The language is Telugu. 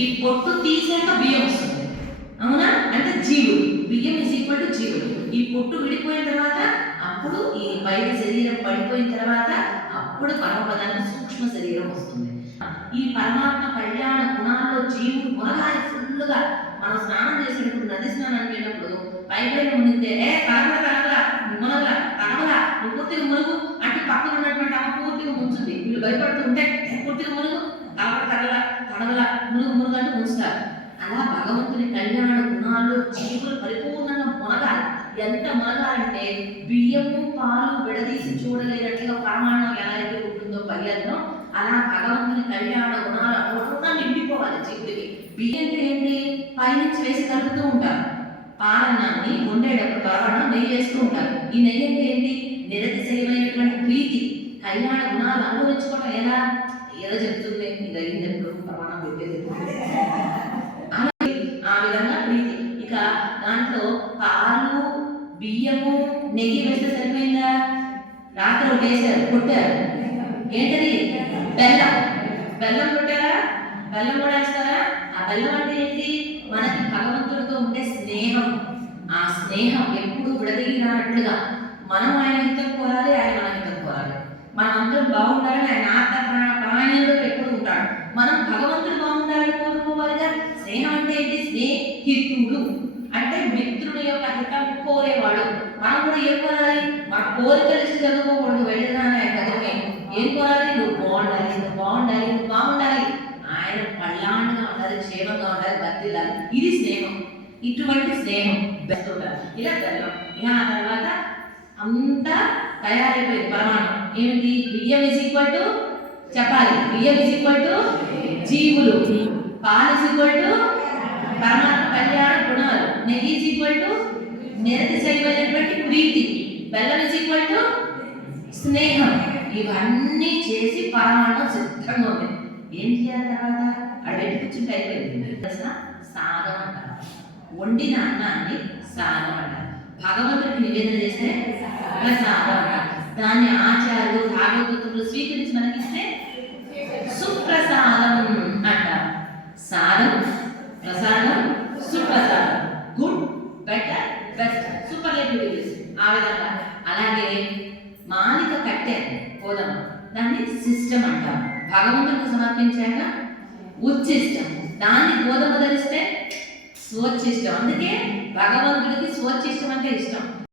ఈ పొట్టు తీసాక బియ్యం వస్తుంది, అవునా? అంటే జీవుడు, బియ్యం ఈజ్ ఈక్వల్ టు జీవుడు. ఈ పొట్టు విడిపోయిన తర్వాత అప్పుడు ఈ బయట శరీరం పడిపోయిన తర్వాత అప్పుడు పరమపదానికి సూక్ష్మ శరీరం వస్తుంది. ఈ పరమాత్మ కళ్యాణ గుణాల్లో జీవుడు మునగాలి ఫుల్లుగా. మనం స్నానం చేసేటప్పుడు నది స్నానానికి వెళ్ళినప్పుడు పైపైన మునిగితే కలగల మునగల కనవల నువ్వు పూర్తిగా మునుగు అంటే పక్కన ఉన్నటువంటి అమ్మ పూర్తిగా ముంచుంది. వీళ్ళు భయపడుతూ ఉంటే పూర్తిగా మునుగు కడవల మునుగు అంటే ముంచుతారు. అలా భగవంతుని కళ్యాణ గుణాల్లో జీవులు పరిపూర్ణంగా మునగాలి. ఎంత మునగాలంటే బియ్యము పాలు విడదీసి చూడలేనట్లుగా పరమాణం ఎలా అయితే ఉంటుందో పర్యంతం, అలా భగవంతుని కళ్యాణ గుణాలు పూర్ణ నిండిపోవాలి జీవుడికి. బియ్యం అంటే ఏంటి? పైనుంచి వేసి కలుపుతూ ఉంటారు. పాలన్నాన్ని వండేటప్పుడు పరమాణం నెయ్యి వేస్తూ ఉంటారు. ఈ నెయ్యి అంటే ఏంటి? నిరతిశయమైనటువంటి ప్రీతి. కళ్యాణ గుణాలు అనుభవించుకోవడం ఎలా చెప్తుంది? ఇది అయిందప్పుడు ప్రమాణం పెట్టేది ఆ విధంగా ప్రీతి. ఇక దాంట్లో పాలు బియ్యము నెయ్యి వేస్తే సరిపోయిందా? రాత్రి ఒకటి వేసారు, కొట్టారు. ఏంటది? బెల్లం. బెల్లం కొట్టారా? బెల్లం కూడా వేస్తారా? ఆ బెల్లం అంటే ఏంటి? మనకి భగవంతుడితో ఉండే స్నేహం. ఆ స్నేహం ఎప్పుడు విడదీయనట్లుగా మనం ఆయన హితం కోరాలి, ఆయన మన హితం కోరాలి. మనం అందరం బాగుండాలని ఆయన ఆత్మ ప్రాణంలో ఎప్పుడు ఉంటాడు. మనం భగవంతుడు బాగుండాలని కోరుకోవాలిగా. స్నేహం అంటే ఏంటి? స్నేహితుడు అంటే మిత్రుడి యొక్క హితం కోరేవాడు. మనం కూడా ఏం కోరాలి? మన కోరికలు చదువుకోకూడదు. వెళ్ళినా కదమే ఏం కోరాలి? నువ్వు బాగుండాలి, నువ్వు బాగుండాలి, నువ్వు బాగుండాలి, ఆయన కళ్యాణంగా ఉండాలి, క్షేమంగా ఉండాలి, బతిలాలి. ఇది స్నేహం. ఇటువంటి స్నేహం బెస్తుంటారు. ఇలా బెల్లం. ఇక ఆ తర్వాత అంతా తయారైపోయింది పరమాణం. ఏమిటి? బియ్యం ఈజ్ ఈక్వల్ టు చెప్పాలి. బియ్యం ఈజ్ ఈక్వల్ టు జీవులు, పాలు ఈజ్ ఈక్వల్ టు పరమాత్మ కళ్యాణ గుణాలు, నెయ్యి ఈజ్ ఈక్వల్ టు నిరతిశయమైనటువంటి ప్రీతి, బెల్లం ఈజ్ ఈక్వల్ టు స్నేహం. ఇవన్నీ చేసి పరమాణం సిద్ధంగా ఉంది. ఏం చేయాలి తర్వాత? అడెట్టు కూర్చుంటే అయిపోయింది. సాధం అంటారు. వండిన అన్నాన్ని సాధం అంటారు. భగవంతుడికి నివేదన చేస్తే ప్రసాదం అంటారు. దాన్ని ఆచార్యులు భాగవతులు స్వీకరించి మనకిస్తే సుప్రసాదం అంటారు. సాధం, ప్రసాదం, సుప్రసాదం. Good, better, best, superlative. ఆ విధంగా. అలాగే మాలిక కట్టే కోదం, దాన్ని సిస్టమ్ అంటారు. భగవంతుడికి సమర్పించాక ఉచ్చిష్టం, దాన్ని గోధుమ ధరిస్తే స్వచ్చిష్టం. అందుకే భగవంతుడికి స్వచ్చిష్టం అంటే ఇష్టం.